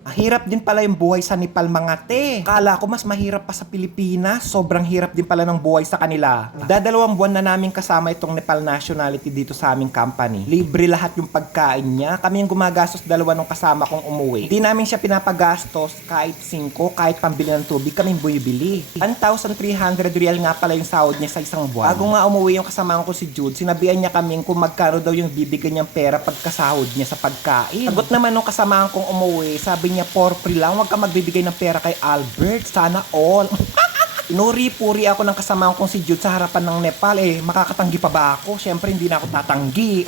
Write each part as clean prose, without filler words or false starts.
Mahirap din pala yung buhay sa Nepal mga te. Kala ko mas mahirap pa sa Pilipinas. Sobrang hirap din pala ng buhay sa kanila. Dadalawang buwan na namin kasama itong Nepal nationality dito sa aming company. Libre lahat yung pagkain niya. Kami yung gumagastos dalawa nung kasama kong umuwi. Hindi namin siya pinapagastos kahit 5, kahit pambili ng tubig kami bumibili. 1,300 real nga pala yung sahod niya sa isang buwan. Bago nga umuwi yung kasama ko si Jude, sinabihan niya kami kung magkano daw yung bibigyan niyang pera pagkasahod niya sa pagkain. Sagot naman nung kasama kong umuwi, sabi niya for free lang, wag ka magbibigay ng pera kay Albert, sana all. Inuri-puri ako ng kasama kong si Jude sa harapan ng Nepal makakatanggi pa ba ako? Syempre hindi na ako tatanggi.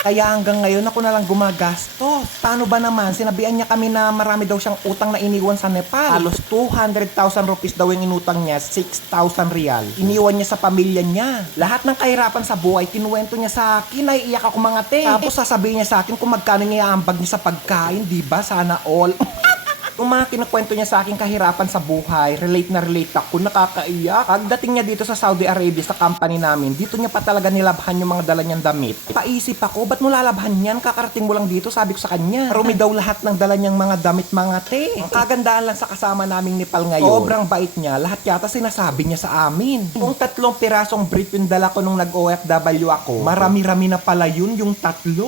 Kaya hanggang ngayon ako na lang gumagastos. Paano ba naman? Sinabihan niya kami na marami daw siyang utang na iniwan sa Nepal. Halos 200,000 rupees daw yung inutang niya, 6,000 real. Iniwan niya sa pamilya niya. Lahat ng kahirapan sa buhay, kinuwento niya sa akin. Naiiyak ako mga te. Tapos sasabihin niya sa akin kung magkano niya iambag niya sa pagkain. Diba? Sana all. Yung mga kinukwento niya sa akin kahirapan sa buhay, relate na relate ako, nakakaiyak. Pagdating niya dito sa Saudi Arabia, sa company namin, dito niya pa talaga nilabhan yung mga dala niyang damit. Paisip ako, ba't mo lalabhan yan? Kakarating mo lang dito, sabi ko sa kanya. Marumi daw lahat ng dala niyang mga damit mga te. Ang kagandahan lang sa kasama naming Nepal ngayon, sobrang bait niya, lahat yata sinasabi niya sa amin. Kung 3 pirasong brief yung dala ko nung nag-OFW ako, marami-rami na pala yung 3.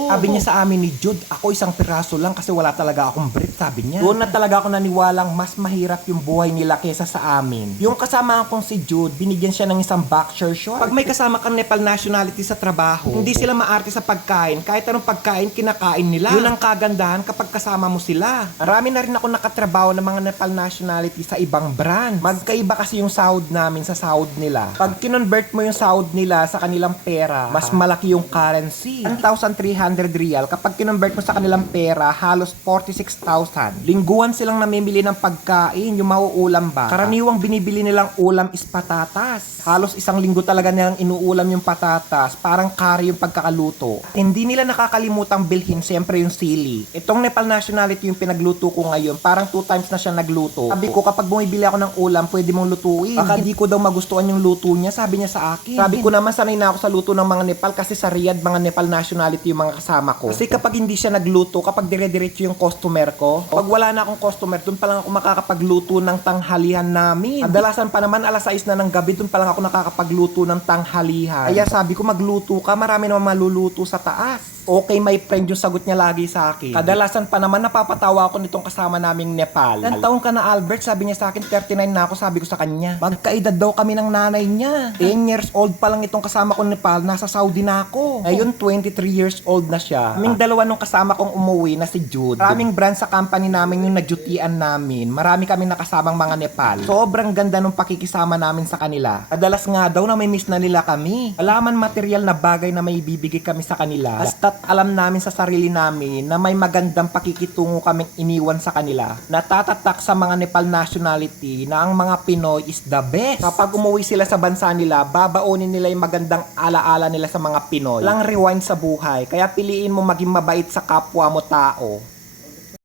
Sabi niya sa amin ni Jude, ako 1 piraso lang kasi wala talaga akong brief, sabi niya. Doon na talaga ako naniwalang mas mahirap yung buhay nila kesa sa amin. Yung kasama kong si Jude, binigyan siya ng isang boxer short. Pag may kasama kang Nepal nationality sa trabaho, hindi sila maarte sa pagkain. Kahit anong pagkain, kinakain nila. Yun ang kagandahan kapag kasama mo sila. Marami na rin ako nakatrabaho ng mga Nepal nationality sa ibang brand. Magkaiba kasi yung sahod namin sa sahod nila. Pag kinonvert mo yung sahod nila sa kanilang pera, mas malaki yung currency. 1,300 real. Kapag kinonvert mo sa kanilang pera, halos 46,000. Lingguan silang namimili ng pagkain, yung mauulam ba. Karaniwang binibili nilang ulam is patatas. Halos 1 linggo talaga nilang inuulam yung patatas, parang curry yung pagkakaluto. Hindi nila nakakalimutang bilhin siyempre yung sili. Itong Nepal nationality yung pinagluto ko ngayon, parang 2 times na siya nagluto. Sabi ko, kapag bumibili ako ng ulam, pwede mong lutuin. Baka di ko daw magustuhan yung luto niya, sabi niya sa akin. Sabi ko naman, sanay na ako sa luto ng mga Nepal kasi sa Riyadh, mga Nepal nationality yung mga kasama ko. Kasi kapag hindi siya nagluto, kapag dire-diretso yung customer ko, pag wala na akong customer, doon pa lang ako makakapagluto ng tanghalihan namin. Kadalasan pa naman alas 6 na ng gabi, doon pa lang ako nakakapagluto ng tanghalihan. Kaya sabi ko, magluto ka, marami naman maluluto sa taas. Okay, my friend, yung sagot niya lagi sa akin. Kadalasan pa naman napapatawa ako nitong kasama naming Nepal. Ilang taon ka na, Albert? Sabi niya sa akin, 39 na ako, sabi ko sa kanya. Magkaedad daw kami ng nanay niya. 10 years old pa lang itong kasama kong Nepal, nasa Saudi na ako. Ngayon, 23 years old na siya. Kaming dalawa nung kasama kong umuwi na si Jude. Maraming brand sa company namin yung nadyutian namin. Marami kami nakasamang mga Nepal. Sobrang ganda nung pakikisama namin sa kanila. Kadalas nga daw na may miss na nila kami. Alaman material na bagay na may bibigay kami sa kanila. Basta't alam namin sa sarili namin na may magandang pakikitungo kaming iniwan sa kanila. Natatatak sa mga Nepal nationality na ang mga Pinoy is the best. Kapag umuwi sila sa bansa nila, babaonin nila yung magandang alaala nila sa mga Pinoy. Walang rewind sa buhay, kaya piliin mo maging mabait sa kapwa mo tao.